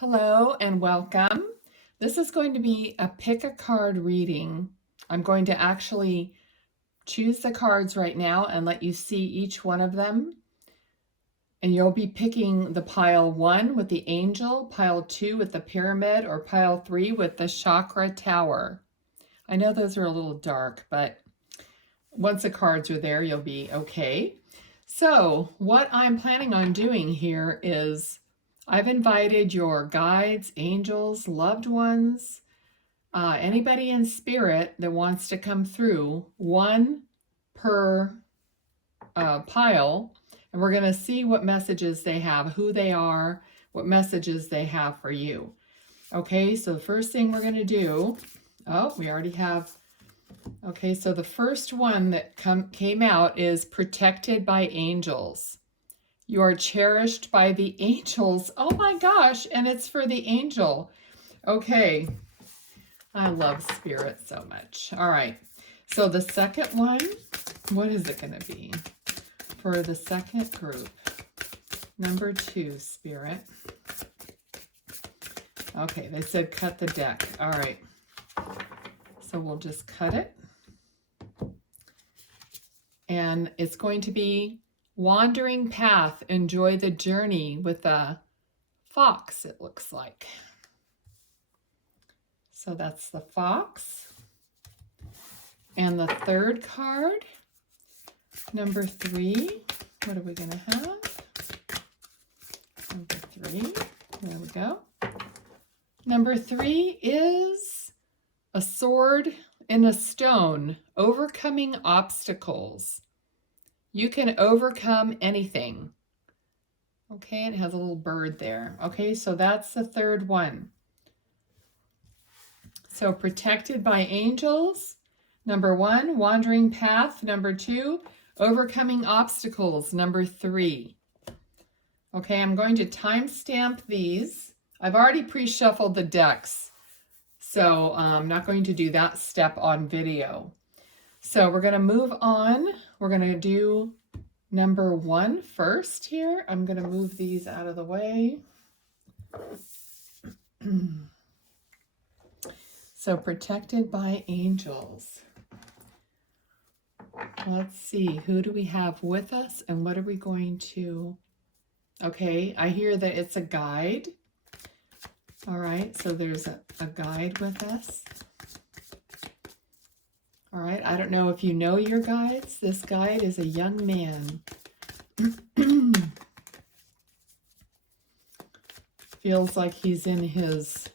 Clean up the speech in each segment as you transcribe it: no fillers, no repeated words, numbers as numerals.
Hello and welcome. This is going to be a pick a card reading. I'm going to actually choose the cards right now and let you see each one of them. And you'll be picking the pile 1 with the angel, pile 2 with the pyramid, or pile 3 with the chakra tower. I know those are a little dark, but once the cards are there, you'll be okay. So what I'm planning on doing here is I've invited your guides, angels, loved ones, anybody in spirit that wants to come through, one per pile, and we're going to see what messages they have, who they are, what messages they have for you. Okay, so the first thing we're going to do, we already have, okay, so the first one that came out is protected by angels. You are cherished by the angels. Oh my gosh, and it's for the angel. Okay, I love spirit so much. All right, so the second one, what is it going to be? For the second group, number 2, spirit. Okay, they said cut the deck. All right, so we'll just cut it. And it's going to be wandering path, enjoy the journey with a fox, it looks like. So that's the fox. And the third card, number 3, what are we going to have? Number 3, there we go. Number 3 is a sword in a stone, overcoming obstacles. You can overcome anything. Okay, it has a little bird there. Okay, so that's the third one. So protected by angels, number 1, wandering path, number 2, overcoming obstacles, number 3. Okay, I'm going to timestamp these. I've already pre-shuffled the decks, so I'm not going to do that step on video. So we're going to move on. We're going to do number 1 first here. I'm going to move these out of the way. So protected by angels. Let's see, who do we have with us and what are we going to... Okay, I hear that it's a guide. All right, so there's a guide with us. All right, I don't know if you know your guides. This guide is a young man. Feels like he's in his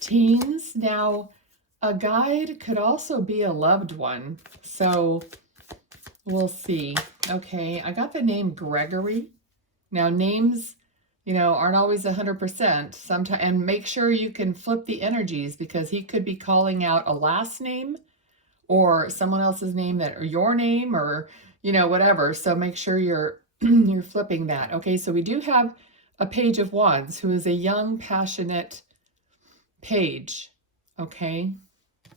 teens. Now, a guide could also be a loved one. So we'll see. Okay, I got the name Gregory. Now, names, aren't always 100%. Sometimes, and make sure you can flip the energies because he could be calling out a last name or someone else's name or your name or, whatever. So make sure you're you're flipping that. Okay, so we do have a Page of Wands who is a young, passionate page. Okay,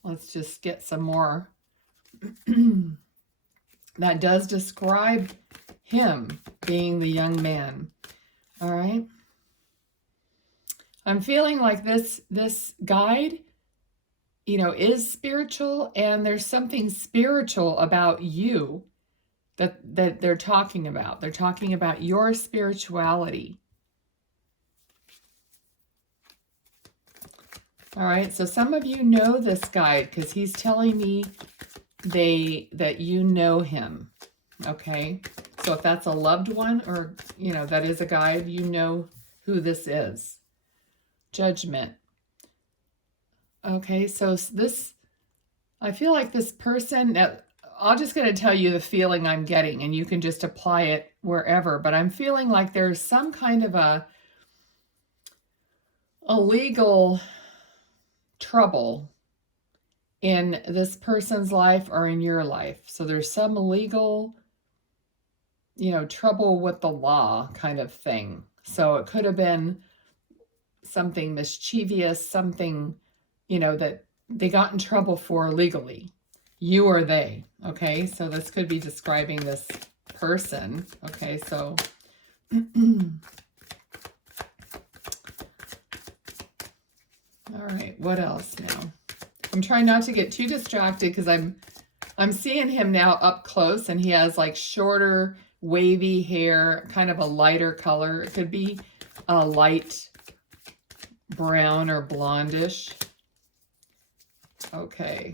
let's just get some more. That does describe him being the young man. All right. I'm feeling like this guide, is spiritual, and there's something spiritual about you that they're talking about. They're talking about your spirituality. All right, so some of you know this guide because he's telling me that you know him. Okay, so if that's a loved one or, that is a guide, you know who this is. Judgment. Okay, so this, I feel like this person, I'm just going to tell you the feeling I'm getting and you can just apply it wherever, but I'm feeling like there's some kind of a legal trouble in this person's life or in your life. So there's some legal, trouble with the law kind of thing. So it could have been something mischievous, something, that they got in trouble for legally. You or they. Okay, so this could be describing this person. Okay, so All right, what else now? I'm trying not to get too distracted because I'm seeing him now up close, and he has like shorter, wavy hair, kind of a lighter color. It could be a light brown or blondish. Okay.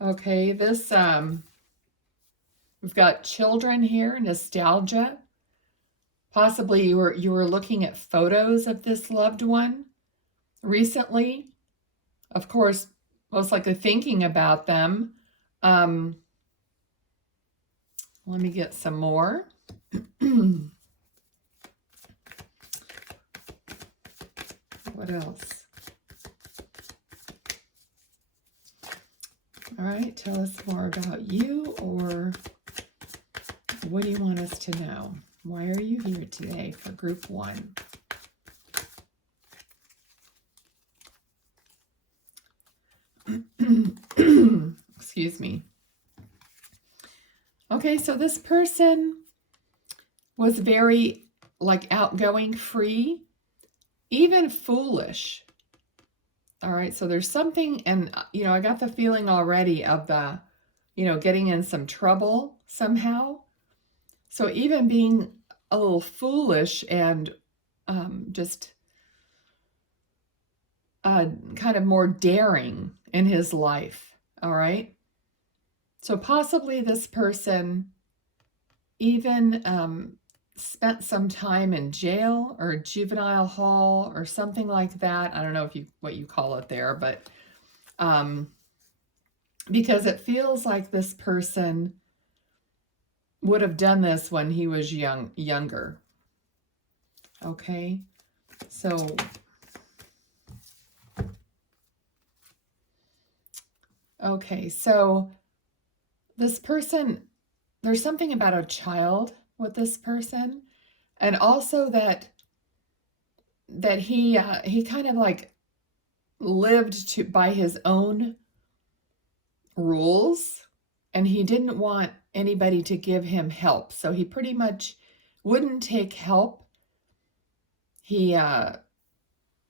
Okay, this, we've got children here, nostalgia. Possibly you were looking at photos of this loved one recently. Of course, most likely thinking about them. Let me get some more. What else? All right, tell us more about you, or what do you want us to know? Why are you here today for group 1? Excuse me. Okay, so this person was very like outgoing, free, even foolish. All right, so there's something, and I got the feeling already of the, getting in some trouble somehow. So even being a little foolish and just kind of more daring in his life. All right. So possibly this person even spent some time in jail or juvenile hall or something like that. I don't know what you call it there, but because it feels like this person would have done this when he was younger. Okay, so this person, there's something about a child with this person, and also that he kind of like lived by his own rules, and he didn't want anybody to give him help, so he pretty much wouldn't take help. He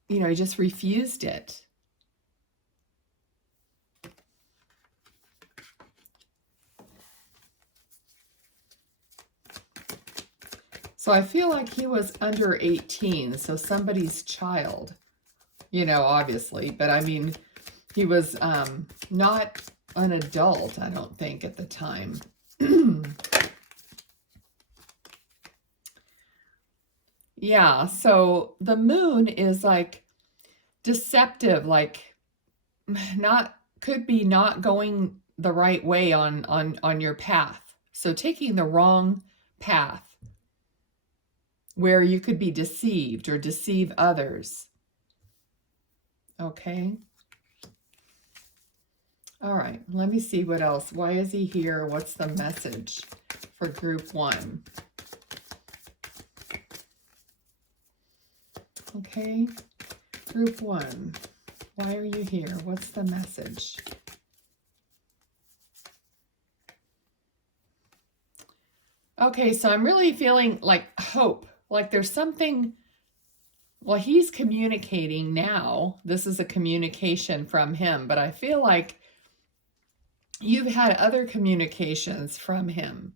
he just refused it. So I feel like he was under 18, so somebody's child, obviously. But I mean, he was not an adult, I don't think, at the time. Yeah, so the moon is like deceptive, like could be not going the right way on your path. So taking the wrong path, where you could be deceived or deceive others. Okay. All right, let me see what else. Why is he here? What's the message for group 1? Okay, group 1. Why are you here? What's the message? Okay, so I'm really feeling like hope. Like there's something, well, he's communicating now. This is a communication from him, but I feel like you've had other communications from him.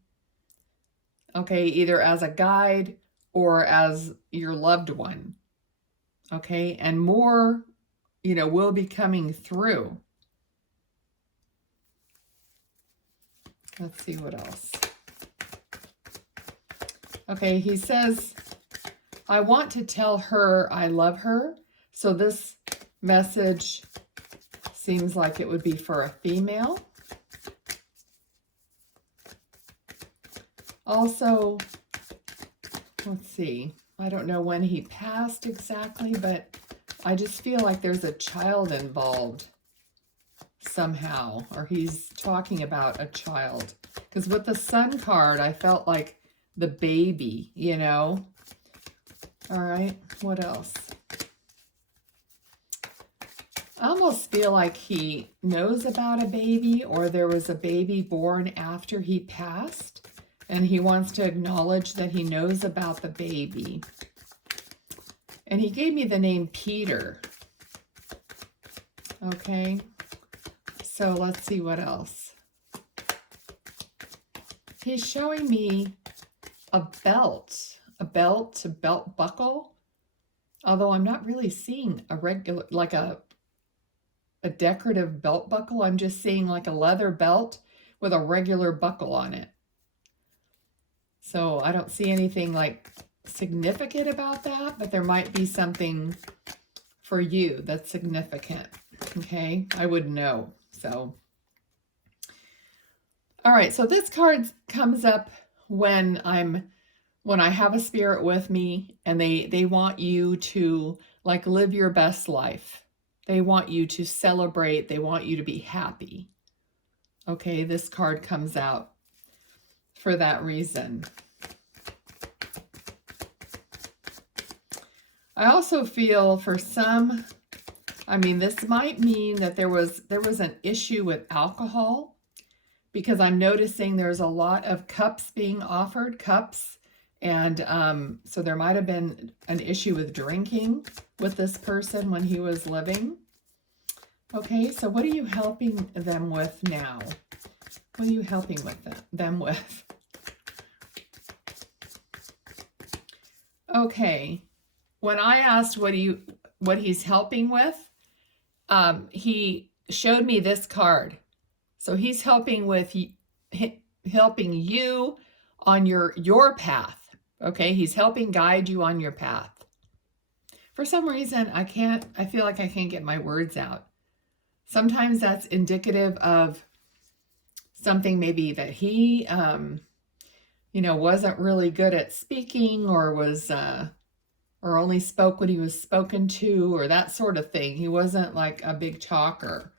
Okay, either as a guide or as your loved one. Okay, and more, will be coming through. Let's see what else. Okay, he says, I want to tell her I love her. So this message seems like it would be for a female. Also, let's see. I don't know when he passed exactly, but I just feel like there's a child involved somehow, or he's talking about a child. Because with the Sun card, I felt like the baby, All right, what else? I almost feel like he knows about a baby, or there was a baby born after he passed, and he wants to acknowledge that he knows about the baby. And he gave me the name Peter. Okay, so let's see what else. He's showing me a belt buckle, although I'm not really seeing a regular, like a decorative belt buckle. I'm just seeing like a leather belt with a regular buckle on it. So I don't see anything like significant about that, but there might be something for you that's significant. Okay, I wouldn't know. So, all right, so this card comes up when I have a spirit with me and they want you to like live your best life. They want you to celebrate. They want you to be happy. Okay, this card comes out for that reason. I also feel for some, I mean, this might mean that there was an issue with alcohol, because I'm noticing there's a lot of cups being offered, cups. And so there might have been an issue with drinking with this person when he was living. Okay, so what are you helping them with now? What are you helping with them with? Okay, when I asked what he's helping with, he showed me this card. So he's helping with helping you on your path. Okay, he's helping guide you on your path. For some reason, I feel like I can't get my words out. Sometimes that's indicative of something maybe that he, wasn't really good at speaking, or was, or only spoke when he was spoken to, or that sort of thing. He wasn't like a big talker.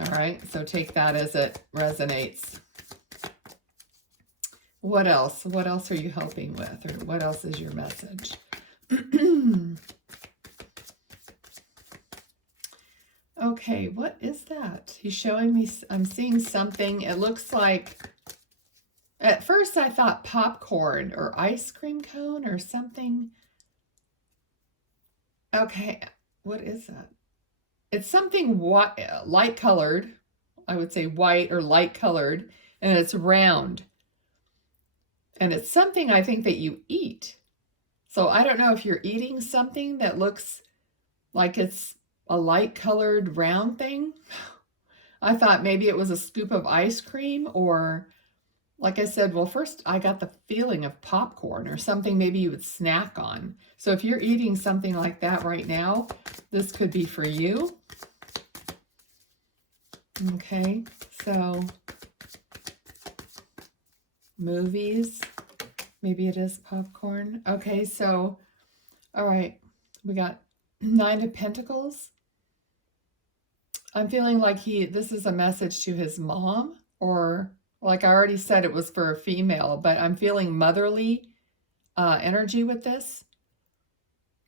All right, so take that as it resonates. What else? What else are you helping with? Or what else is your message? Okay, what is that? He's showing me, I'm seeing something. It looks like, at first I thought popcorn or ice cream cone or something. Okay, what is that? It's something light colored. I would say white or light colored, and it's round. And it's something I think that you eat. So I don't know if you're eating something that looks like it's a light colored round thing. I thought maybe it was a scoop of ice cream, or like I said, well, first I got the feeling of popcorn or something maybe you would snack on. So if you're eating something like that right now, this could be for you. Okay, so movies, maybe it is popcorn. Okay, so, all right, we got 9 of Pentacles. I'm feeling like this is a message to his mom, or like I already said, it was for a female, but I'm feeling motherly energy with this.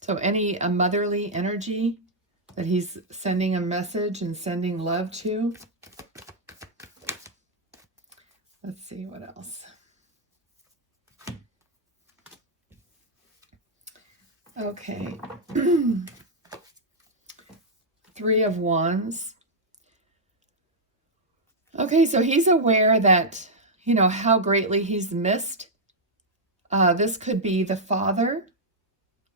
So a motherly energy that he's sending a message and sending love to. Let's see what else. Okay. 3 of Wands. Okay, so he's aware that, how greatly he's missed. This could be the father.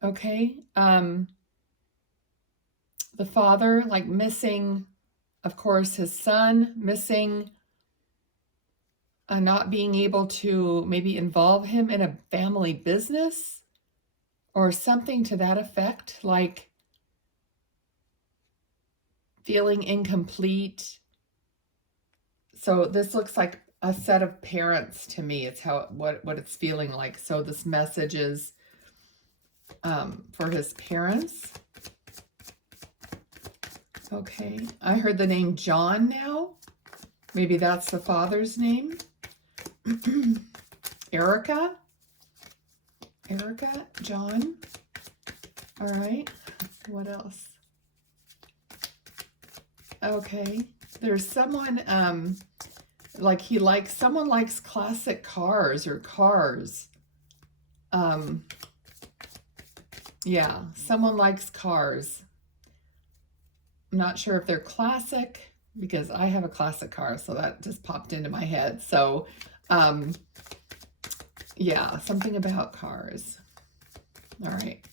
Okay. The father, like missing, of course, his son, missing, not being able to maybe involve him in a family business or something to that effect, like feeling incomplete. So this looks like a set of parents to me. It's what it's feeling like. So this message is for his parents. Okay, I heard the name John now. Maybe that's the father's name. Erica, John. All right, what else? Okay, there's someone, like someone likes classic cars or cars. Yeah, someone likes cars. I'm not sure if they're classic because I have a classic car, so that just popped into my head. So, yeah, something about cars. All right,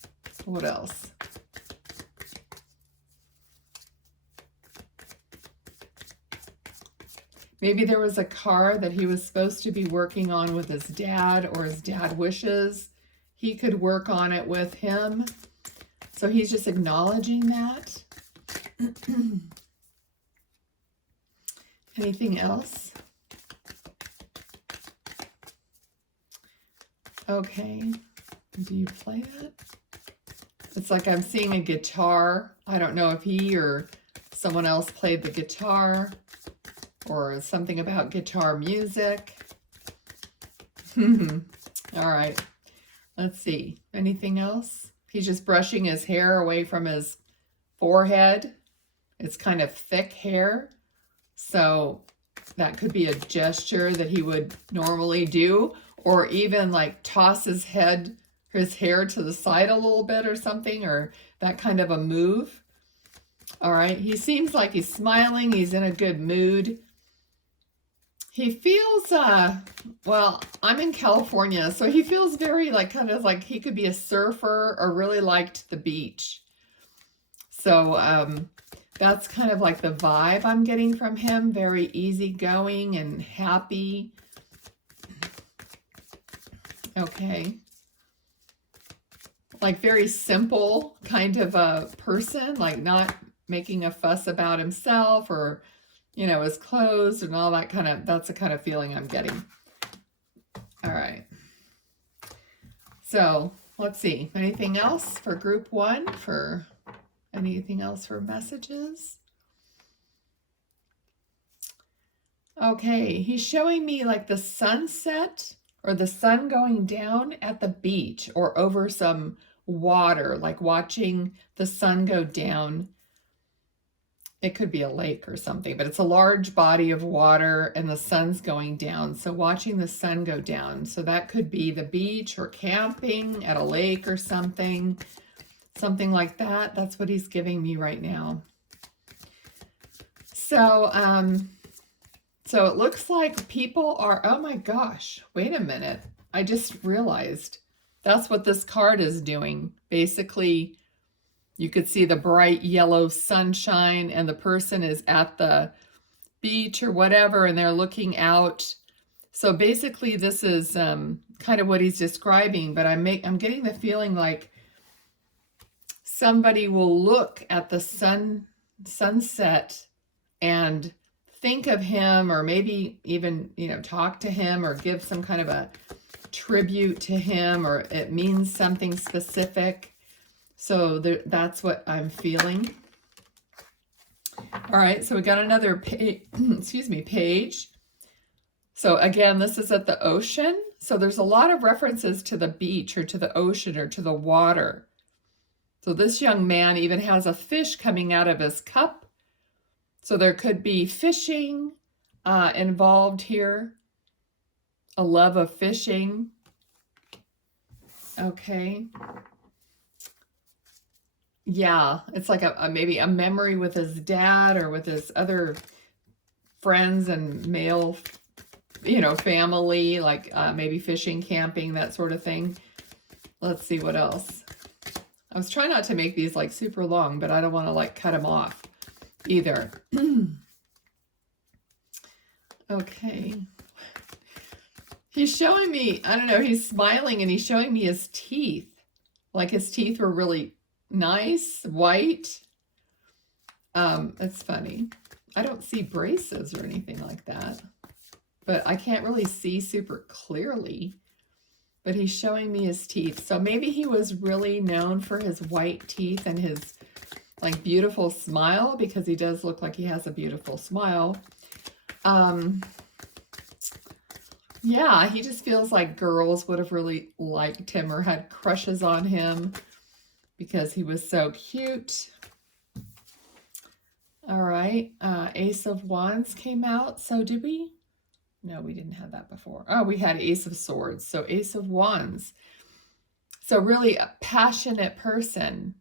what else? Maybe there was a car that he was supposed to be working on with his dad, or his dad wishes he could work on it with him. So he's just acknowledging that. Anything else? Okay. Do you play that? It's like I'm seeing a guitar. I don't know if he or someone else played the guitar, or something about guitar music. All right. Let's see. Anything else? He's just brushing his hair away from his forehead. It's kind of thick hair. So that could be a gesture that he would normally do, or even like toss his hair to the side a little bit or something, or that kind of a move. All right. He seems like he's smiling. He's in a good mood. He feels, well, I'm in California, so he feels very kind of like he could be a surfer or really liked the beach. So that's kind of like the vibe I'm getting from him. Very easygoing and happy. Okay. Like very simple kind of a person, like not making a fuss about himself or his clothes and all that that's the kind of feeling I'm getting. All right. So let's see. Anything else for group 1? Anything else for messages? Okay. He's showing me like the sunset or the sun going down at the beach or over some water, like watching the sun go down. It could be a lake or something, but it's a large body of water and the sun's going down. So watching the sun go down. So that could be the beach or camping at a lake or something like that. That's what he's giving me right now. So, so it looks like people are, oh my gosh, wait a minute. I just realized that's what this card is doing. Basically, you could see the bright yellow sunshine and the person is at the beach or whatever and they're looking out. So basically this is kind of what he's describing, but I'm getting the feeling like somebody will look at the sunset and think of him, or maybe even, talk to him or give some kind of a tribute to him, or it means something specific. So that's what I'm feeling. All right, so we got another page. So again, this is at the ocean. So there's a lot of references to the beach or to the ocean or to the water. So this young man even has a fish coming out of his cup. So there could be fishing involved here. A love of fishing. Okay. Yeah, it's like maybe a memory with his dad or with his other friends and male, family, like maybe fishing, camping, that sort of thing. Let's see what else. I was trying not to make these like super long, but I don't want to cut them off either. Okay. He's showing me, I don't know, he's smiling and he's showing me his teeth. Like his teeth were really nice, white. It's funny. I don't see braces or anything like that, but I can't really see super clearly. But he's showing me his teeth. So maybe he was really known for his white teeth and his beautiful smile, because he does look like he has a beautiful smile. Yeah, he just feels like girls would have really liked him or had crushes on him because he was so cute. All right, Ace of Wands came out. So did we? No, we didn't have that before. Oh, we had Ace of Swords. So Ace of Wands. So really a passionate person,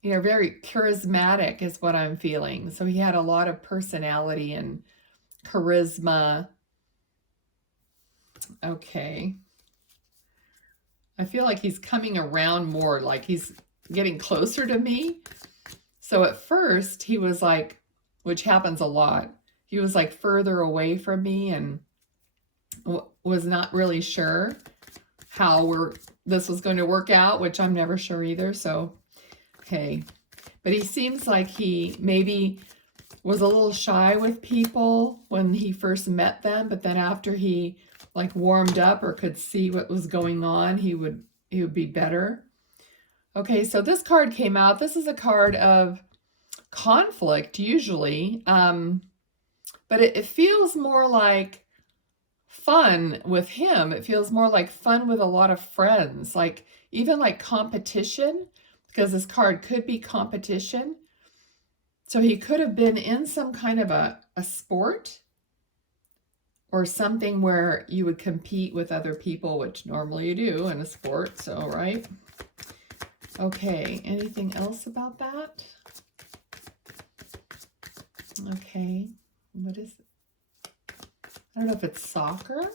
you know, very charismatic is what I'm feeling. So he had a lot of personality and charisma. Okay. I feel like he's coming around more, like he's getting closer to me. So at first he was like, which happens a lot, he was like further away from me and was not really sure how this was going to work out, which I'm never sure either. So, okay. But he seems like he maybe was a little shy with people when he first met them, but then after he like warmed up or could see what was going on, he would be better. Okay, so this card came out. This is a card of conflict usually, but it feels more like fun with him. It feels more like fun with a lot of friends, like even like competition, because this card could be competition. So he could have been in some kind of a sport or something where you would compete with other people, which normally you do in a sport. So, right? Okay, anything else about that? Okay, what is it? I don't know if it's soccer,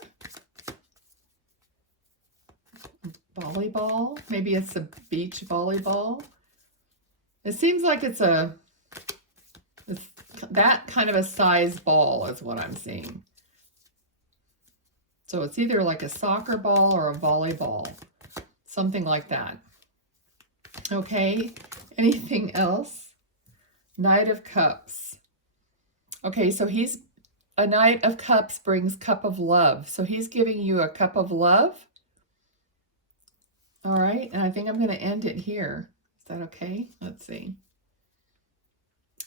volleyball, maybe it's a beach volleyball. It seems like it's that kind of a size ball is what I'm seeing. So it's either like a soccer ball or a volleyball, something like that. Okay, anything else? Knight of Cups. Okay, so a Knight of Cups brings cup of love. So he's giving you a cup of love. All right, and I think I'm going to end it here. Is that okay? Let's see.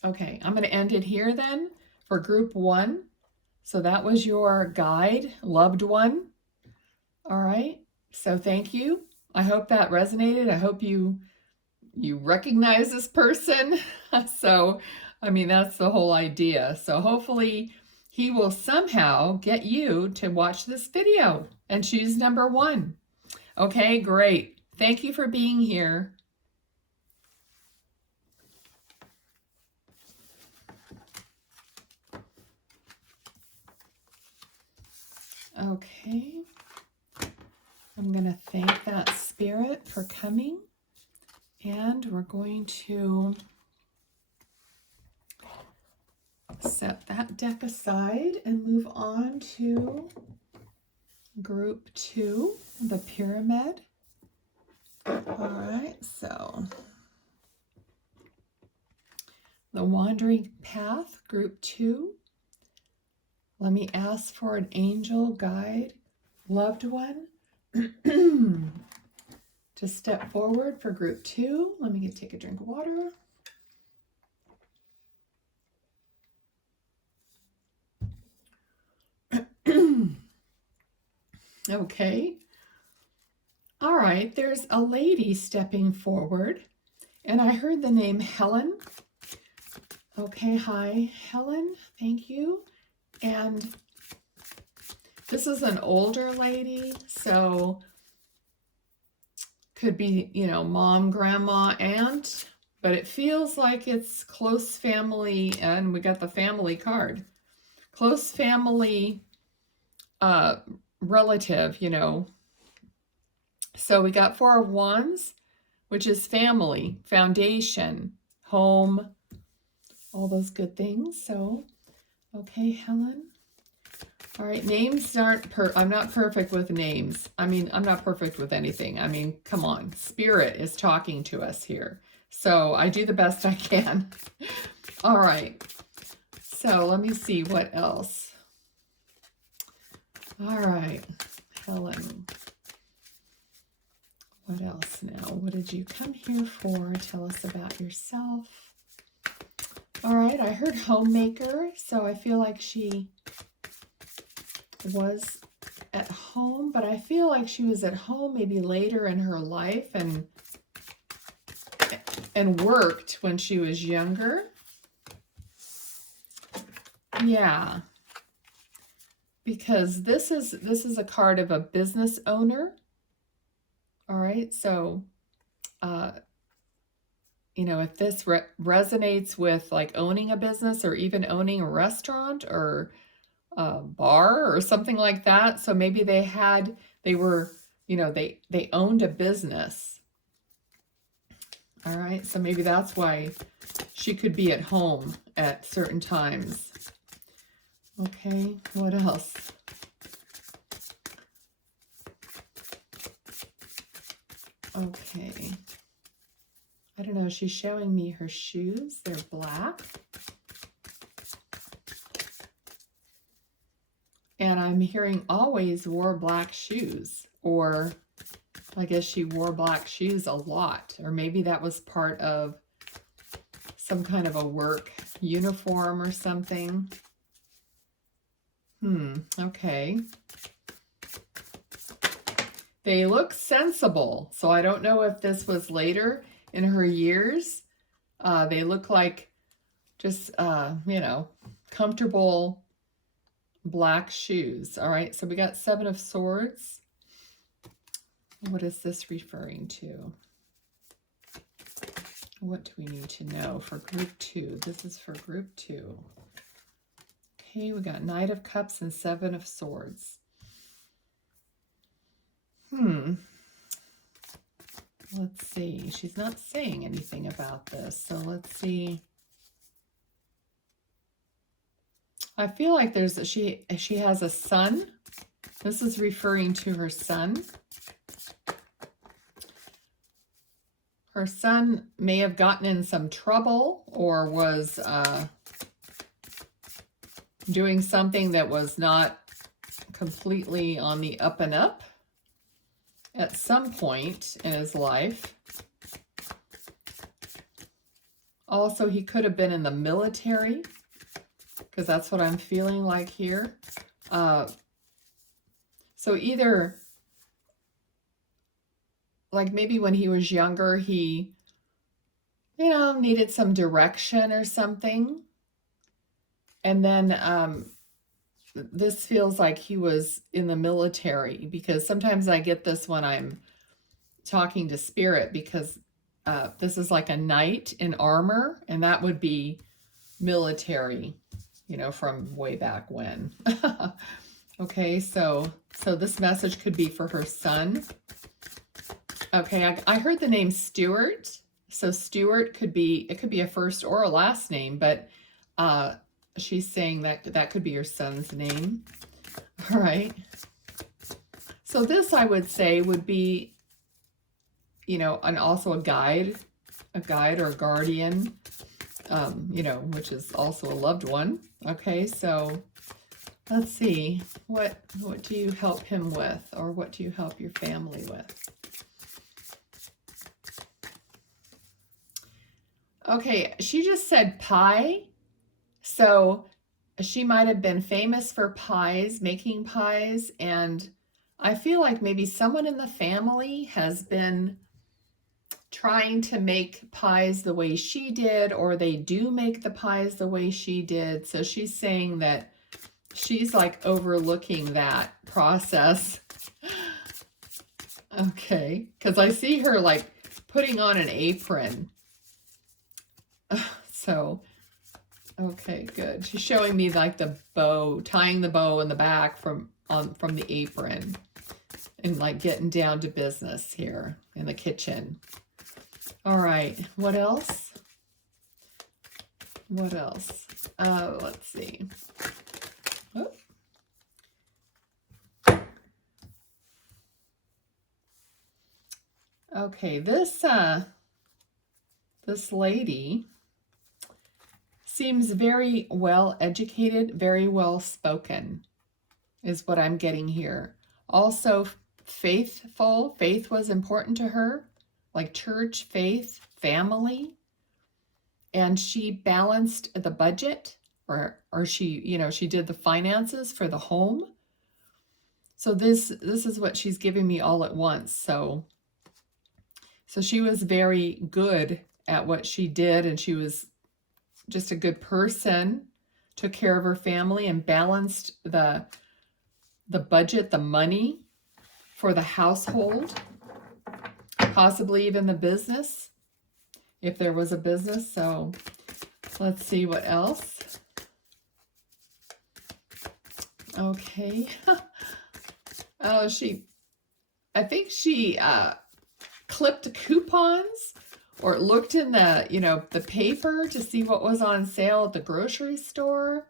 Okay, I'm going to end it here then for group 1. So that was your guide, loved one. All right, so thank you. I hope that resonated. I hope you recognize this person. So, I mean, that's the whole idea. So hopefully he will somehow get you to watch this video and choose number 1. Okay, great. Thank you for being here. Okay. I'm going to thank that spirit for coming. And we're going to set that deck aside and move on to group 2, the pyramid. All right, so the wandering path, group 2. Let me ask for an angel, guide, loved one to step forward for group 2. Let me take a drink of water. Okay. All right, there's a lady stepping forward, and I heard the name Helen. Okay, hi, Helen. Thank you. And this is an older lady, so could be, you know, mom, grandma, aunt, but it feels like it's close family, and we got the family card. Close family relative, you know. So we got 4 of Wands, which is family, foundation, home, all those good things. So, okay, Helen. All right, names aren't I'm not perfect with names. I mean, I'm not perfect with anything. I mean, come on. Spirit is talking to us here. So I do the best I can. All right. So let me see what else. All right, Helen. What else now? What did you come here for? Tell us about yourself. All right, I heard homemaker, so I feel like she was at home, but I feel like she was at home maybe later in her life and worked when she was younger. Yeah. Because this is a card of a business owner. All right. right, so if this resonates with like owning a business or even owning a restaurant or a bar or something like that. So maybe they owned a business. All right, so maybe that's why she could be at home at certain times. Okay, what else? Okay. I don't know, she's showing me her shoes. They're black. And I'm hearing always wore black shoes, or I guess she wore black shoes a lot, or maybe that was part of some kind of a work uniform or something. Okay. They look sensible, so I don't know if this was later in her years. They look like just, comfortable black shoes. All right, so we got 7 of Swords. What is this referring to? What do we need to know for group 2? This is for group 2. Okay, we got Knight of Cups and 7 of Swords. Let's see. She's not saying anything about this, so let's see. I feel like she has a son. This is referring to her son. Her son may have gotten in some trouble or was doing something that was not completely on the up and up at some point in his life. Also, he could have been in the military, because that's what I'm feeling like here. So either, like maybe when he was younger, he, needed some direction or something. And then this feels like he was in the military, because sometimes I get this when I'm talking to spirit, because this is like a knight in armor, and that would be military, from way back when. Okay, so this message could be for her son. Okay, I heard the name Stuart. So Stuart could be a first or a last name, but she's saying that could be your son's name. All right. So this, I would say, would be, and also a guide or a guardian, which is also a loved one. Okay, so let's see. What do you help him with, or what do you help your family with? Okay, she just said pie. So she might have been famous for pies, making pies, and I feel like maybe someone in the family has been trying to make pies the way she did, or they do make the pies the way she did. So she's saying that she's like overlooking that process. Okay, because I see her like putting on an apron. So, okay, good. She's showing me like the bow, tying the bow in the back from the apron, and like getting down to business here in the kitchen. All right, what else? What else? Let's see. Oh. Okay, this lady seems very well educated, very well spoken, is what I'm getting here. Also faithful. Faith was important to her, like church, faith, family. And she balanced the budget, or she, she did the finances for the home. So this is what she's giving me all at once. So she was very good at what she did, and she was just a good person, took care of her family and balanced the budget, the money for the household. possibly even the business, if there was a business. So let's see what else. Okay. Oh, I think she clipped coupons or looked in the, the paper to see what was on sale at the grocery store.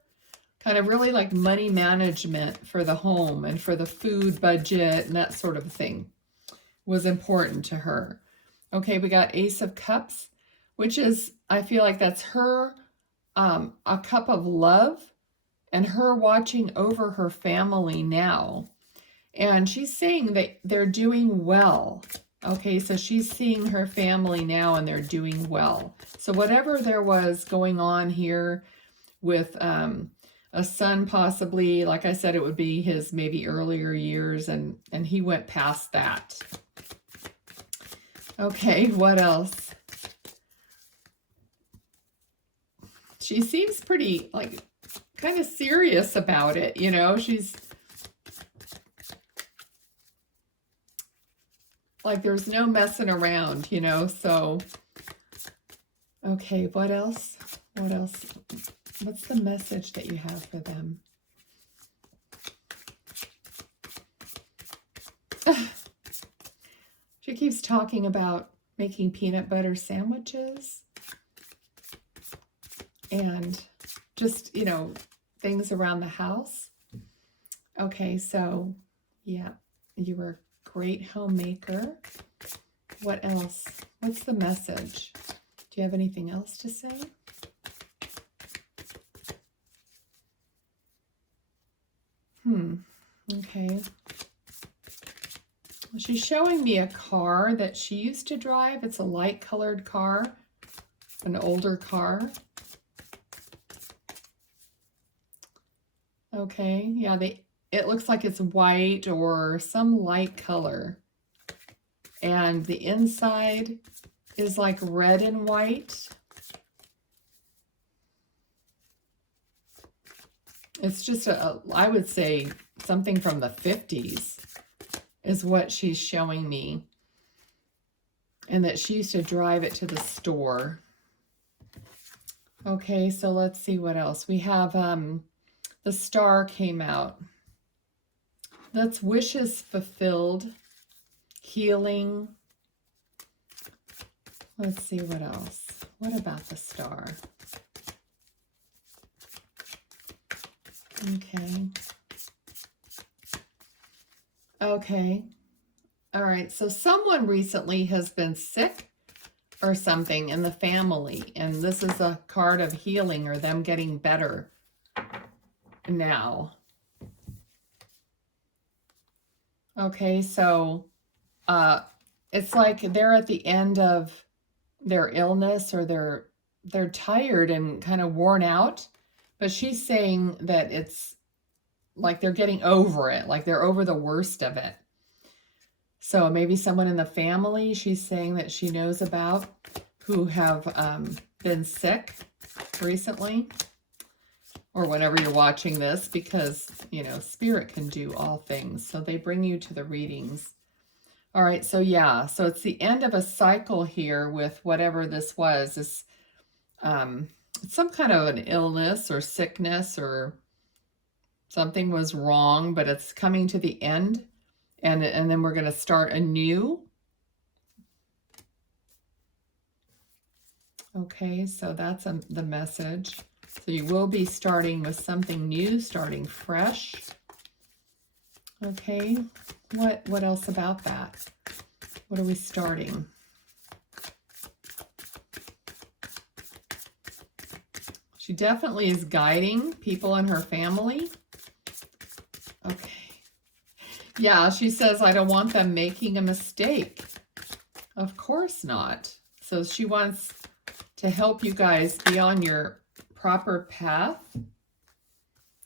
Kind of really like money management for the home and for the food budget and that sort of thing was important to her. Okay, we got Ace of Cups, which is, I feel like that's her, a cup of love and her watching over her family now. And she's saying that they're doing well. Okay, so she's seeing her family now and they're doing well. So whatever there was going on here with a son possibly, like I said, it would be his maybe earlier years, and he went past that. Okay, what else? She seems pretty, like, kind of serious about it, she's like, there's no messing around, so, okay, what else? What else? What's the message that you have for them? She keeps talking about making peanut butter sandwiches and just, things around the house. Okay, so, yeah, you were a great homemaker. What else? What's the message? Do you have anything else to say? Okay. She's showing me a car that she used to drive. It's a light colored car, an older car. Okay, yeah, it looks like it's white or some light color. And the inside is like red and white. It's just I would say something from the 50s is what she's showing me. And that she used to drive it to the store. Okay, so let's see what else. We have the star came out. That's wishes fulfilled, healing. Let's see what else. What about the star? Okay. Okay. All right. So someone recently has been sick or something in the family. And this is a card of healing or them getting better now. Okay. So it's like they're at the end of their illness or they're tired and kind of worn out. But she's saying that it's like they're getting over it, like they're over the worst of it. So maybe someone in the family she's saying that she knows about who have been sick recently, or whenever you're watching this, because, Spirit can do all things. So they bring you to the readings. All right, so yeah, so it's the end of a cycle here with whatever this was. This some kind of an illness or sickness or something was wrong, but it's coming to the end, and then we're going to start anew. Okay, so that's the message. So you will be starting with something new, starting fresh. Okay, what else about that? What are we starting? She definitely is guiding people in her family. Okay. Yeah, she says, I don't want them making a mistake. Of course not. So she wants to help you guys be on your proper path.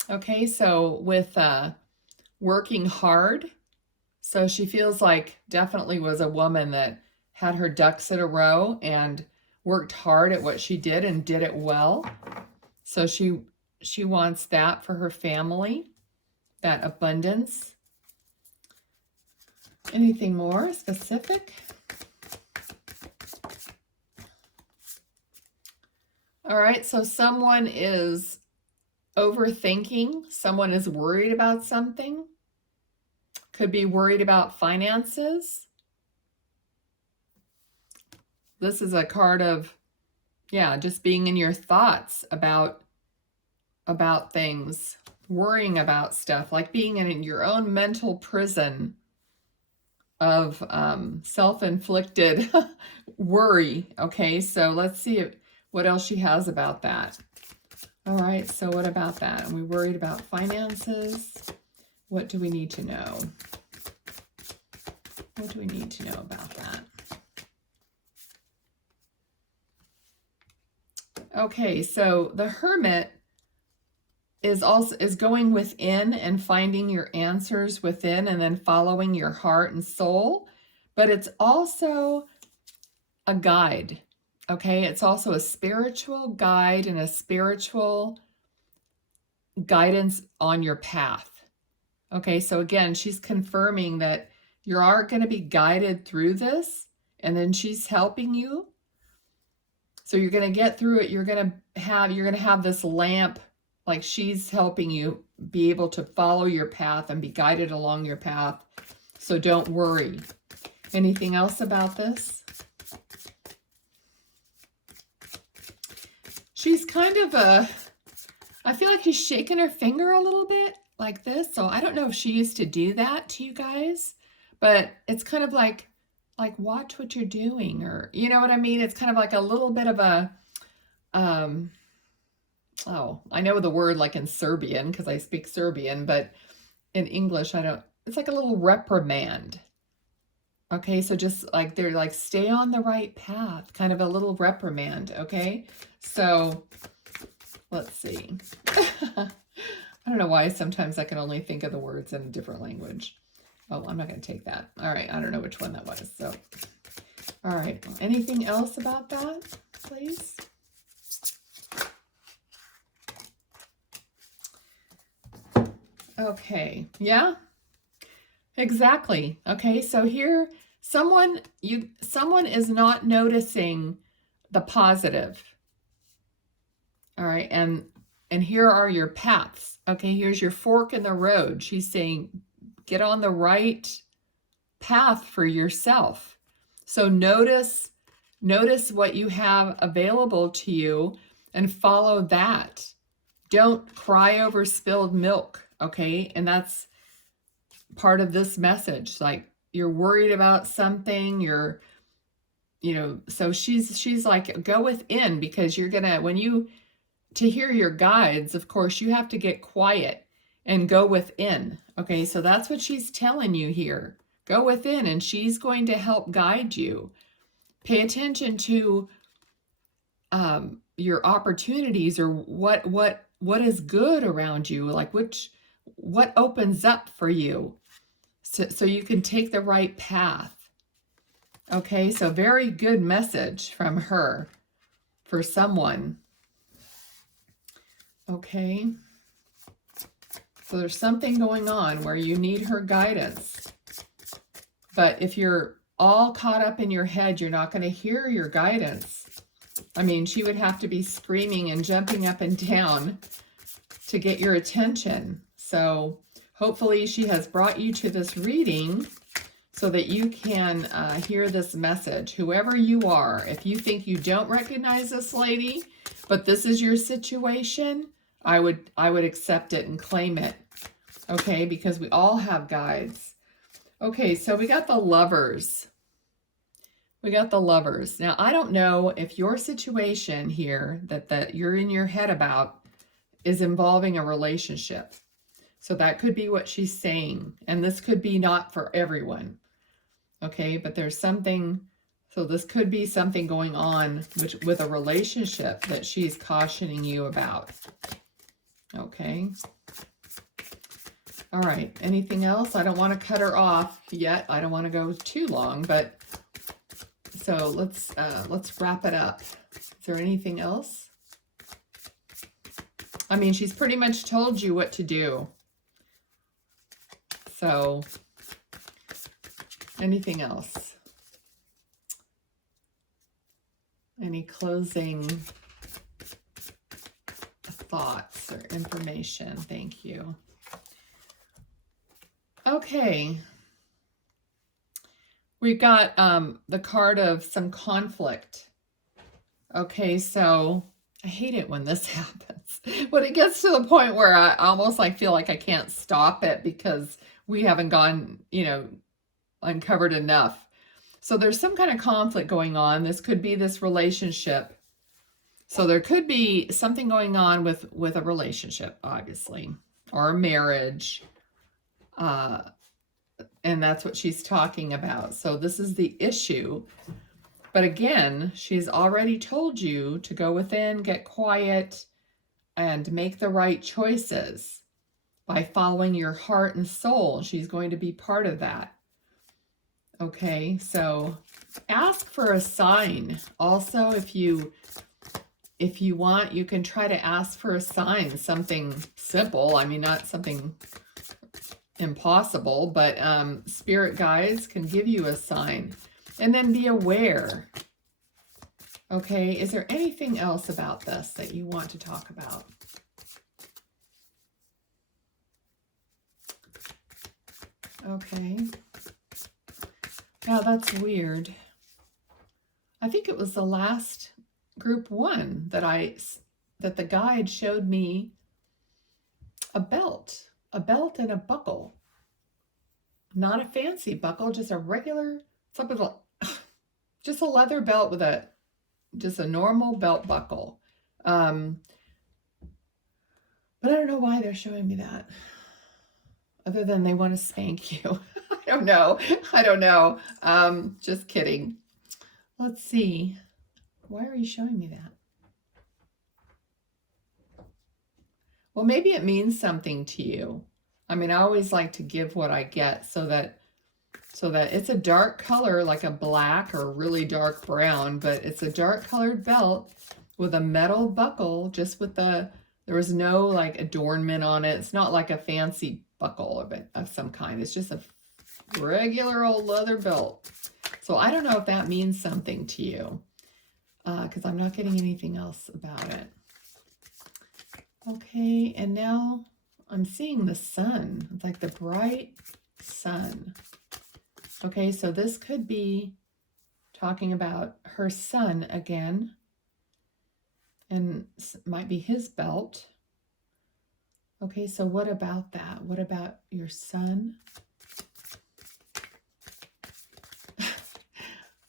Okay, so with working hard. So she feels like definitely was a woman that had her ducks in a row and worked hard at what she did and did it well. So she wants that for her family, that abundance. Anything more specific? All right, so someone is overthinking. Someone is worried about something. Could be worried about finances. This is a card of, yeah, just being in your thoughts about things, worrying about stuff, like being in your own mental prison of self-inflicted worry. Okay, so let's see what else she has about that. All right, so what about that? Are we worried about finances? What do we need to know? What do we need to know about that? Okay, so the Hermit is going within and finding your answers within and then following your heart and soul, but it's also a guide. Okay, it's also a spiritual guide and a spiritual guidance on your path. Okay, so again, she's confirming that you are going to be guided through this, and then she's helping you. So you're going to get through it. You're going to have this lamp, like she's helping you be able to follow your path and be guided along your path. So don't worry. Anything else about this? She's kind of I feel like she's shaking her finger a little bit like this. So I don't know if she used to do that to you guys, but it's kind of like watch what you're doing, or you know what I mean? It's kind of like a little bit of a, oh, I know the word like in Serbian because I speak Serbian, but in English, I don't, it's like a little reprimand. Okay, so just like they're like, stay on the right path, kind of a little reprimand. Okay, so let's see. I don't know why sometimes I can only think of the words in a different language. Oh, I'm not going to take that. All right, I don't know which one that was. So, all right, anything else about that, please? Okay, yeah, exactly. Okay, so here, someone is not noticing the positive. All right, and here are your paths. Okay, here's your fork in the road. She's saying, get on the right path for yourself. So notice what you have available to you and follow that. Don't cry over spilled milk, okay? And that's part of this message. Like, you're worried about something, so she's like, go within, because you're gonna, to hear your guides, of course, you have to get quiet and go within. Okay, so that's what she's telling you here. Go within, and she's going to help guide you. Pay attention to your opportunities, or what is good around you, like what opens up for you, so you can take the right path. Okay, so very good message from her for someone. Okay. So there's something going on where you need her guidance. But if you're all caught up in your head, you're not going to hear your guidance. I mean, she would have to be screaming and jumping up and down to get your attention. So hopefully she has brought you to this reading so that you can hear this message. Whoever you are, if you think you don't recognize this lady, but this is your situation, I would accept it and claim it. Okay, because we all have guides. Okay, so we got the Lovers. We got the Lovers. Now, I don't know if your situation here that you're in your head about is involving a relationship. So that could be what she's saying. And this could be not for everyone. Okay, but there's something, so this could be something going on with a relationship that she's cautioning you about. Okay. All right, anything else? I don't want to cut her off yet. I don't want to go too long, but so let's wrap it up. Is there anything else? I mean, she's pretty much told you what to do. So anything else? Any closing thoughts or information. Thank you. Okay. We've got the card of some conflict. Okay, so I hate it when this happens. When it gets to the point where I almost like feel like I can't stop it because we haven't gone, uncovered enough. So there's some kind of conflict going on. This could be this relationship. So there could be something going on with a relationship, obviously, or a marriage. And that's what she's talking about. So this is the issue. But again, she's already told you to go within, get quiet, and make the right choices by following your heart and soul. She's going to be part of that. Okay, so ask for a sign. Also, if you want, you can try to ask for a sign, something simple. I mean, not something impossible, but spirit guides can give you a sign. And then be aware. Okay, is there anything else about this that you want to talk about? Okay. Yeah, that's weird. I think it was the last group 1 that the guide showed me a belt and a buckle. Not a fancy buckle, just a regular, just a leather belt with just a normal belt buckle. But I don't know why they're showing me that. Other than they want to spank you. I don't know. Just kidding. Let's see. Why are you showing me that? Well, maybe it means something to you. I mean, I always like to give what I get so that it's a dark color, like a black or really dark brown, but it's a dark colored belt with a metal buckle, just with there was no like adornment on it. It's not like a fancy buckle of some kind. It's just a regular old leather belt. So I don't know if that means something to you, because I'm not getting anything else about it. Okay, and now I'm seeing the sun. It's like the bright sun. Okay, so this could be talking about her son again. And might be his belt. Okay, so what about that? What about your son?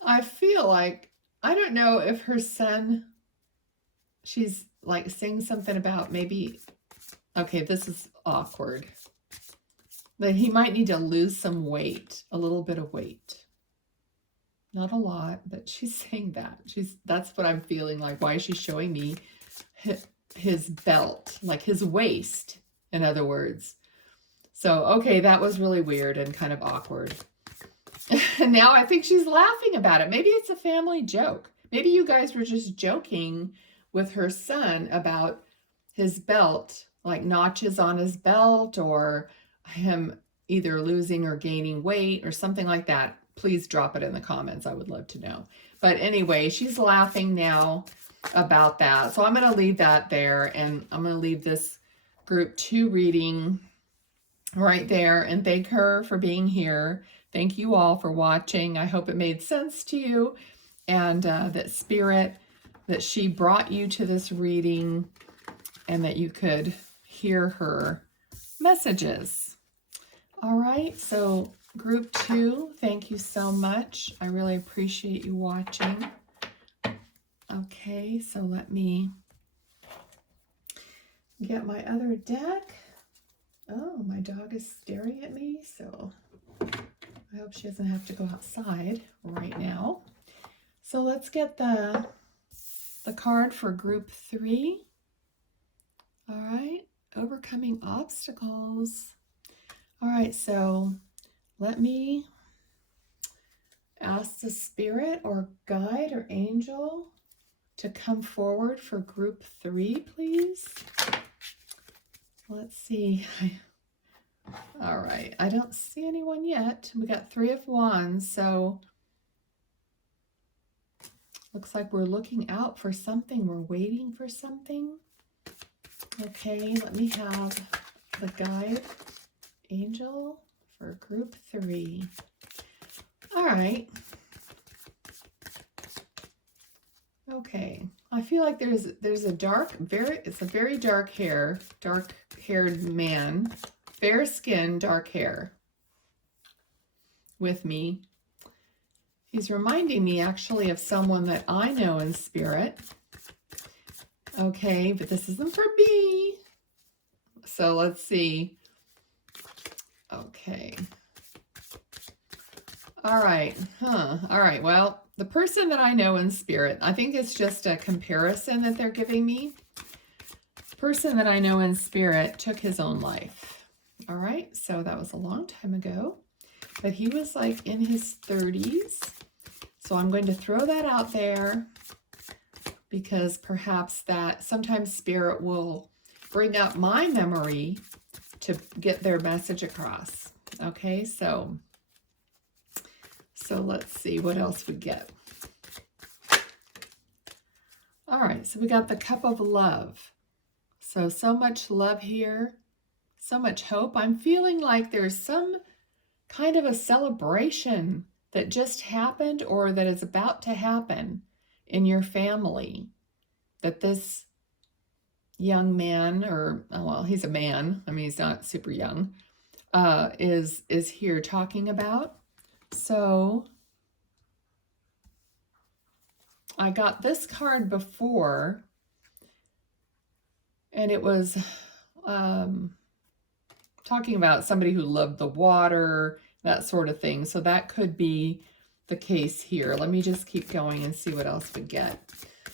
I feel like, I don't know if her son, she's like saying something about maybe, okay, this is awkward. That he might need to lose some weight, a little bit of weight. Not a lot, but she's saying that. That's what I'm feeling like. Why is she showing me his belt, like his waist, in other words? So, okay, that was really weird and kind of awkward. And now I think she's laughing about it. Maybe it's a family joke. Maybe you guys were just joking with her son about his belt, like notches on his belt, or him either losing or gaining weight or something like that. Please drop it in the comments. I would love to know. But anyway, she's laughing now about that. So I'm going to leave that there, and I'm going to leave this group 2 reading right there, and thank her for being here. Thank you all for watching. I hope it made sense to you, and that spirit, that she brought you to this reading, and that you could hear her messages. All right, so group 2, thank you so much. I really appreciate you watching. Okay, so let me get my other deck. Oh, my dog is staring at me, so I hope she doesn't have to go outside right now. So let's get the card for group 3. All right, overcoming obstacles. All right, so let me ask the spirit or guide or angel to come forward for group 3, please. Let's see. All right, I don't see anyone yet. We got 3 of Wands, so looks like we're looking out for something. We're waiting for something. Okay, let me have the guide angel for group 3. All right. Okay, I feel like there's a it's a very dark-haired man, fair skin, dark hair with me. He's reminding me actually of someone that I know in spirit. Okay, but this isn't for me. So let's see. Okay. All right. All right. Well, the person that I know in spirit, I think it's just a comparison that they're giving me. The person that I know in spirit took his own life. All right. So that was a long time ago, but he was like in his 30s. So I'm going to throw that out there because perhaps that sometimes spirit will bring up my memory to get their message across. Okay. So let's see what else we get. All right, so we got the cup of love. So much love here, so much hope. I'm feeling like there's some kind of a celebration that just happened or that is about to happen in your family. That this young man, or well, he's a man. I mean, he's not super young. Is here talking about. So I got this card before, and it was talking about somebody who loved the water, that sort of thing. So that could be the case here. Let me just keep going and see what else we get.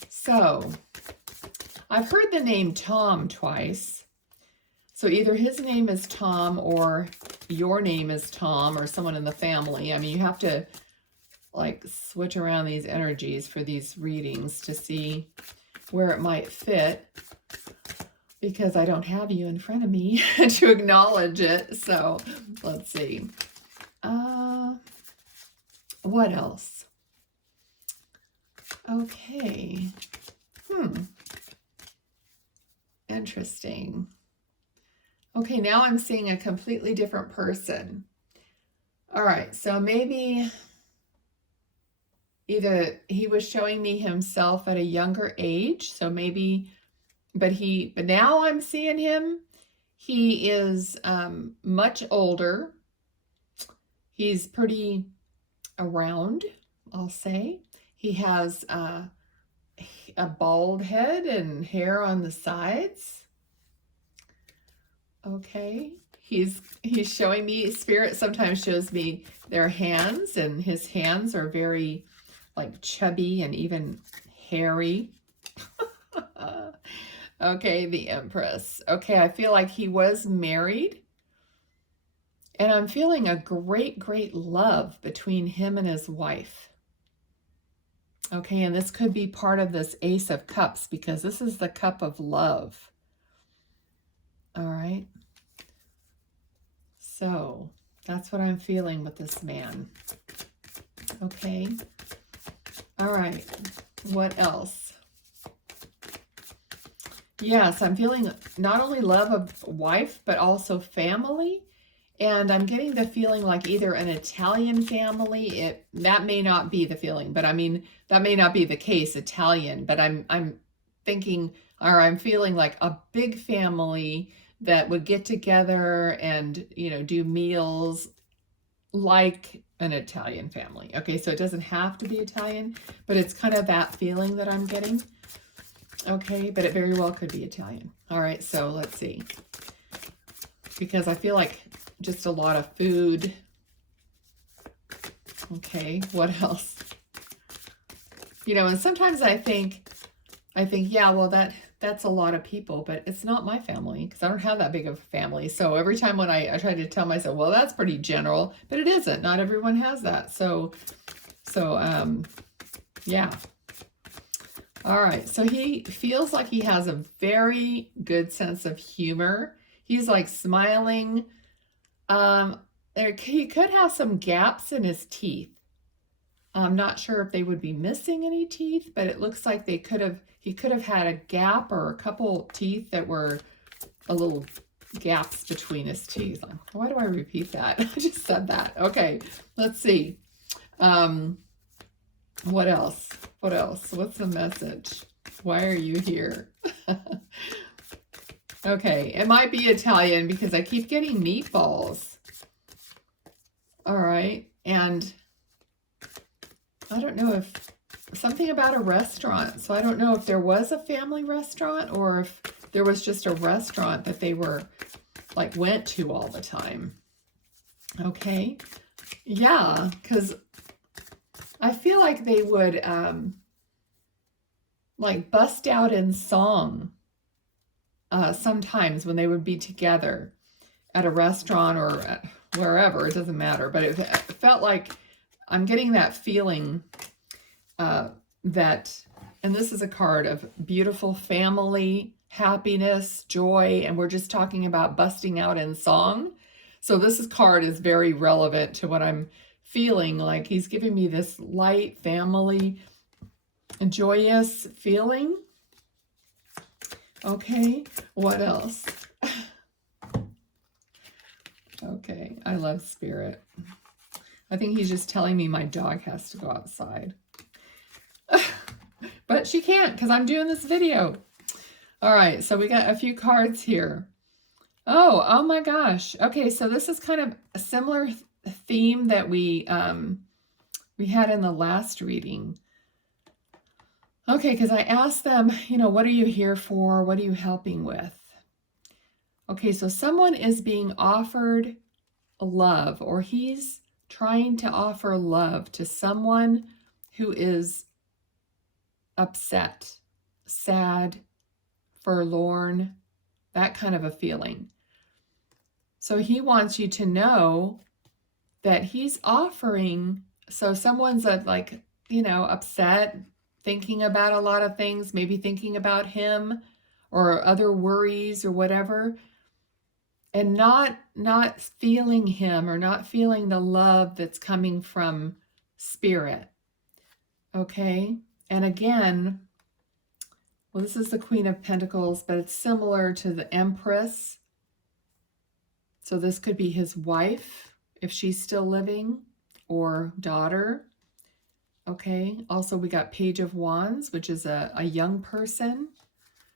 So I've heard the name Tom twice. So either his name is Tom or your name is Tom or someone in the family. I mean, you have to like switch around these energies for these readings to see where it might fit, because I don't have you in front of me to acknowledge it. So let's see. What else? Okay. Interesting. Okay, now I'm seeing a completely different person. All right, so maybe either he was showing me himself at a younger age, so maybe, but now I'm seeing him. He is much older. He's pretty around, I'll say. He has a bald head and hair on the sides. Okay, he's showing me, spirit sometimes shows me their hands, and his hands are very like chubby and even hairy. Okay, the Empress. Okay, I feel like he was married, and I'm feeling a great love between him and his wife. Okay, and this could be part of this Ace of Cups, because this is the cup of love. All right. So that's what I'm feeling with this man. Okay. All right. What else? Yes, I'm feeling not only love of wife, but also family. And I'm getting the feeling like either an Italian family, that may not be the feeling, but I mean, that may not be the case, Italian, but I'm thinking, or I'm feeling like a big family that would get together and, you know, do meals like an Italian family. Okay, so it doesn't have to be Italian, but it's kind of that feeling that I'm getting. Okay, but it very well could be Italian. All right, so let's see. Because I feel like just a lot of food. Okay, what else? You know, and sometimes I think, yeah, well, that's a lot of people, but it's not my family, because I don't have that big of a family. So every time when I try to tell myself, well, that's pretty general, but it isn't. Not everyone has that. So yeah. All right, so he feels like he has a very good sense of humor. He's like smiling. He could have some gaps in his teeth. I'm not sure if they would be missing any teeth, but it looks like he could have had a gap or a couple teeth that were a little gaps between his teeth. Why do I repeat that? I just said that. Okay, let's see. What else? What else? What's the message? Why are you here? Okay, it might be Italian because I keep getting meatballs. All right, and I don't know if something about a restaurant. So I don't know if there was a family restaurant or if there was just a restaurant that they were like went to all the time. Okay, yeah, because I feel like they would like bust out in song sometimes when they would be together at a restaurant or at wherever, it doesn't matter. But it felt like I'm getting that feeling that, and this is a card of beautiful family, happiness, joy, and we're just talking about busting out in song. So card is very relevant to what I'm feeling. Like he's giving me this light, family, joyous feeling. Okay, what else? Okay, I love Spirit. I think he's just telling me my dog has to go outside. But she can't because I'm doing this video. All right, so we got a few cards here. Oh my gosh. Okay, so this is kind of a similar theme that we had in the last reading. Okay, because I asked them, you know, what are you here for? What are you helping with? Okay, so someone is being offered love, or he's trying to offer love to someone who is upset, sad, forlorn, that kind of a feeling. So he wants you to know that he's offering, so someone's like, you know, upset, thinking about a lot of things, maybe thinking about him or other worries or whatever, and not feeling him or not feeling the love that's coming from Spirit. Okay? And again, well, this is the Queen of Pentacles, but it's similar to the Empress. So this could be his wife, if she's still living, or daughter. Okay, also we got Page of Wands, which is a young person.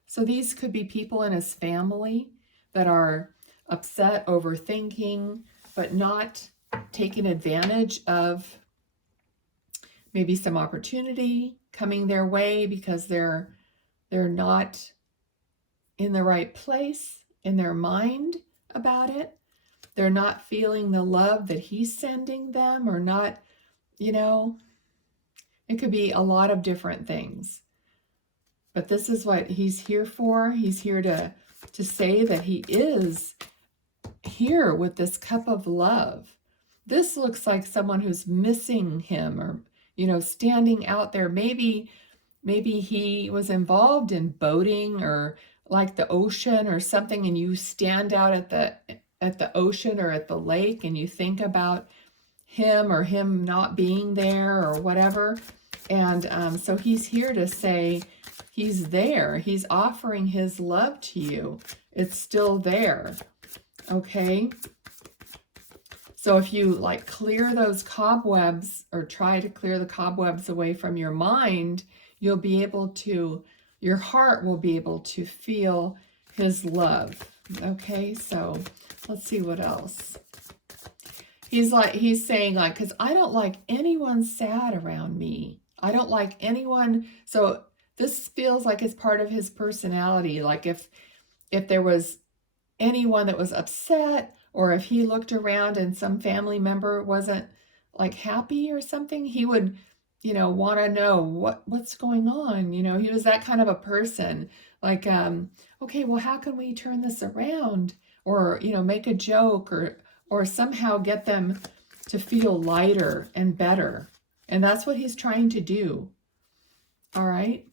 So these could be people in his family that are upset, overthinking, but not taking advantage of maybe some opportunity coming their way because they're not in the right place in their mind about it. They're not feeling the love that he's sending them, or not, you know, it could be a lot of different things. But this is what he's here for. He's here to say that he is here with this cup of love. This looks like someone who's missing him, or, you know, standing out there. Maybe he was involved in boating or like the ocean or something, and you stand out at the ocean or at the lake and you think about him or him not being there or whatever. And so he's here to say he's there. He's offering his love to you. It's still there. Okay? So if you like clear those cobwebs, or try to clear the cobwebs away from your mind, you'll be able to, your heart will be able to feel his love. Okay, so let's see what else. He's saying like, because I don't like anyone sad around me. I don't like anyone. So this feels like it's part of his personality. Like if there was anyone that was upset, or if he looked around and some family member wasn't like happy or something, he would, you know, want to know what's going on. You know, he was that kind of a person. Like, okay, well, how can we turn this around? Or, you know, make a joke, or somehow get them to feel lighter and better. And that's what he's trying to do. All right.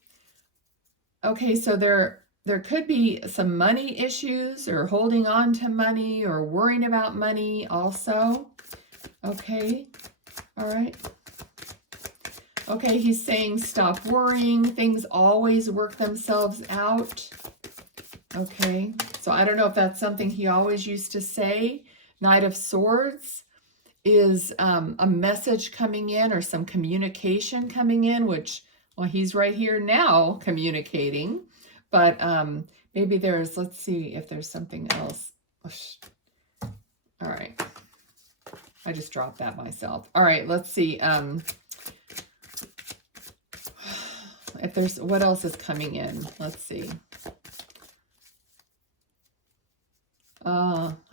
Okay, so there could be some money issues, or holding on to money, or worrying about money also. Okay. All right. Okay, he's saying stop worrying. Things always work themselves out. Okay, so I don't know if that's something he always used to say. Knight of Swords is a message coming in or some communication coming in, which, well, he's right here now communicating. But maybe there's, let's see if there's something else. All right. I just dropped that myself. All right, let's see. If there's, what else is coming in? Let's see.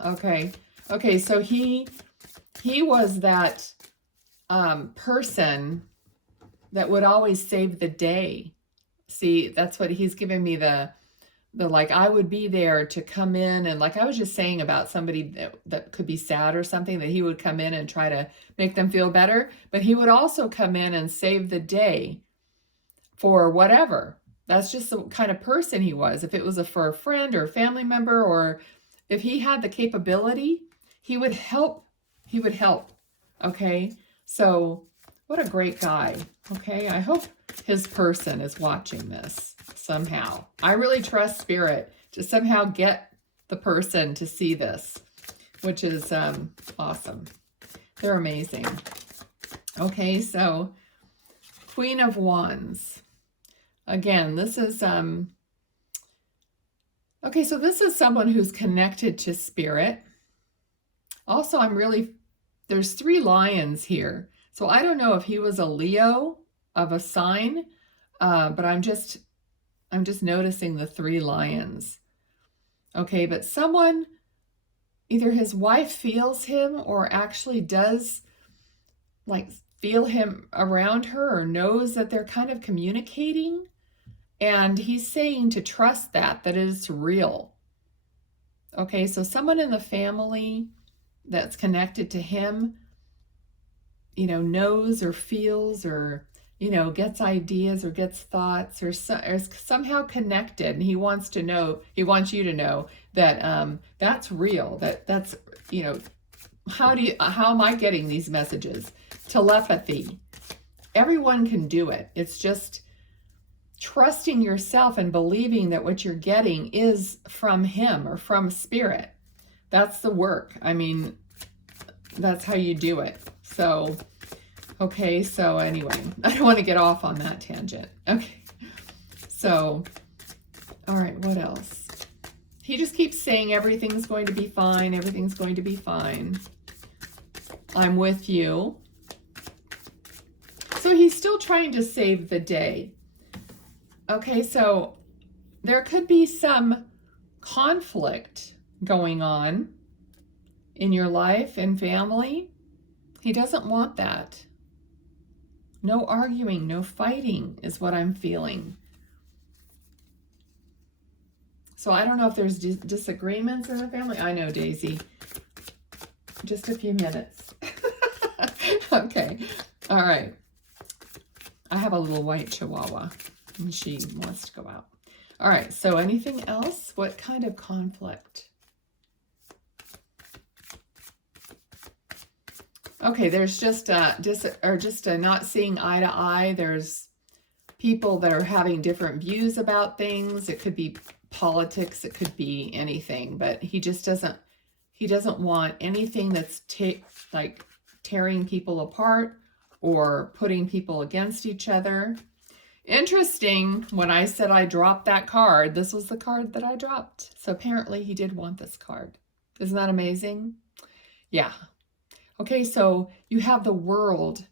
Okay. Okay, so he was that person that would always save the day. See, that's what he's giving me the like, I would be there to come in, and like I was just saying about somebody that could be sad or something, that he would come in and try to make them feel better, but he would also come in and save the day for whatever. That's just the kind of person he was. If it was for a friend or a family member, or if he had the capability, he would help. He would help. Okay, so what a great guy. Okay, I hope his person is watching this somehow. I really trust Spirit to somehow get the person to see this, which is awesome. They're amazing. Okay, so Queen of Wands. Again, this is okay, so this is someone who's connected to Spirit. Also, there's 3 lions here. So I don't know if he was a Leo of a sign, but I'm just noticing the 3 lions. Okay, but someone, either his wife feels him or actually does like feel him around her, or knows that they're kind of communicating. And he's saying to trust that it's real. Okay, so someone in the family that's connected to him, you know, knows or feels or, you know, gets ideas or gets thoughts or is somehow connected. And he wants you to know that that's real, that's, you know, how am I getting these messages? Telepathy. Everyone can do it. It's just trusting yourself and believing that what you're getting is from him or from Spirit. That's the work. I mean, that's how you do it. So, okay, so anyway, I don't want to get off on that tangent. Okay, so, all right, what else? He just keeps saying everything's going to be fine, everything's going to be fine. I'm with you. So he's still trying to save the day. Okay, so there could be some conflict going on in your life and family. He doesn't want that. No arguing, no fighting is what I'm feeling. So I don't know if there's disagreements in the family. I know, Daisy. Just a few minutes. Okay, all right. I have a little white chihuahua and she wants to go out. All right, so anything else? What kind of conflict? Okay, there's just not seeing eye to eye. There's people that are having different views about things. It could be politics, it could be anything, but he doesn't want anything that's like tearing people apart or putting people against each other. Interesting, when I said I dropped that card, this was the card that I dropped. So apparently he did want this card. Isn't that amazing? Yeah. Okay, so you have the world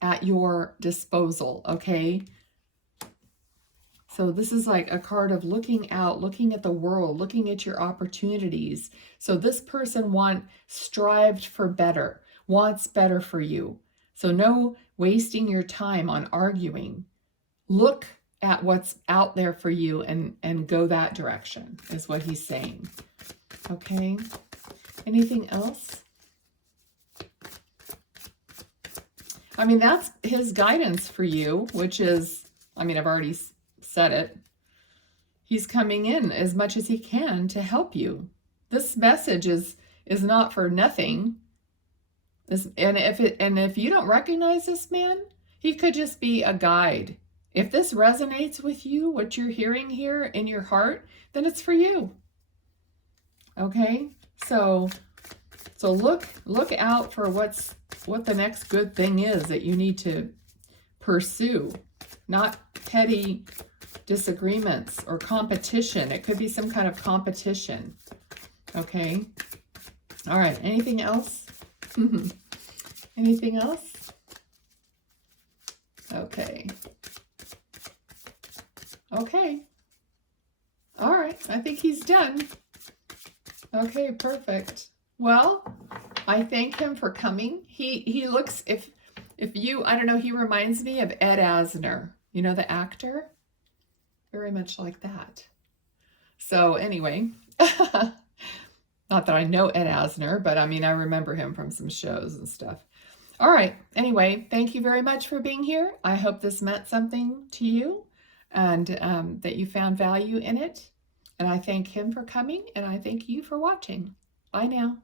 at your disposal, okay? So this is like a card of looking out, looking at the world, looking at your opportunities. So this person strived for better, wants better for you. So no wasting your time on arguing. Look at what's out there for you and go that direction, is what he's saying. Okay, anything else? I mean, that's his guidance for you, which is, I mean, I've already said it. He's coming in as much as he can to help you. This message is not for nothing. And if you don't recognize this man, he could just be a guide If this resonates with you, what you're hearing here in your heart, then it's for you. Okay? So look out for what the next good thing is that you need to pursue. Not petty disagreements or competition. It could be some kind of competition. Okay? All right. Anything else? Anything else? Okay. Okay. All right. I think he's done. Okay, perfect. Well, I thank him for coming. He looks, if you, I don't know, he reminds me of Ed Asner. You know, the actor? Very much like that. So anyway, not that I know Ed Asner, but I mean, I remember him from some shows and stuff. All right. Anyway, thank you very much for being here. I hope this meant something to you and that you found value in it. And I thank him for coming, and I thank you for watching. Bye now.